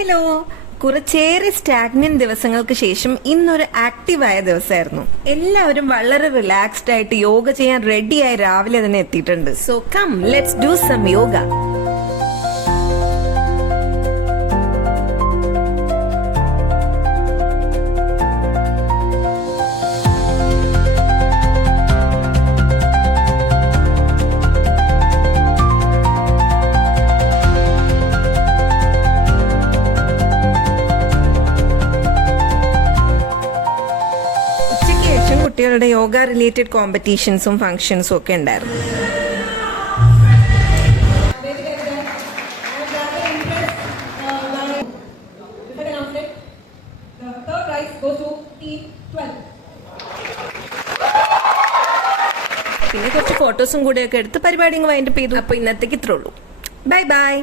Hello, കുറച്ചേറെ stagnant ദിവസങ്ങൾക്ക് ശേഷം ഇന്നൊരു ആക്റ്റീവായ ദിവസമായിരുന്നു. എല്ലാവരും വളരെ റിലാക്സ്ഡ് ആയിട്ട് യോഗ ചെയ്യാൻ റെഡിയായി രാവിലെ തന്നെ എത്തിയിട്ടുണ്ട്. So come, let's do some yoga. കുട്ടികളുടെ യോഗ റിലേറ്റഡ് കോമ്പറ്റീഷൻസും ഫംഗ്ഷൻസും ഒക്കെ ഉണ്ടായിരുന്നു. പിന്നെ കുറച്ച് ഫോട്ടോസും കൂടെയൊക്കെ എടുത്ത് പരിപാടി വൈൻഡപ്പ് ചെയ്തു. അപ്പൊ ഇന്നത്തേക്ക് ഇത്രേ ഉള്ളൂ. Bye bye.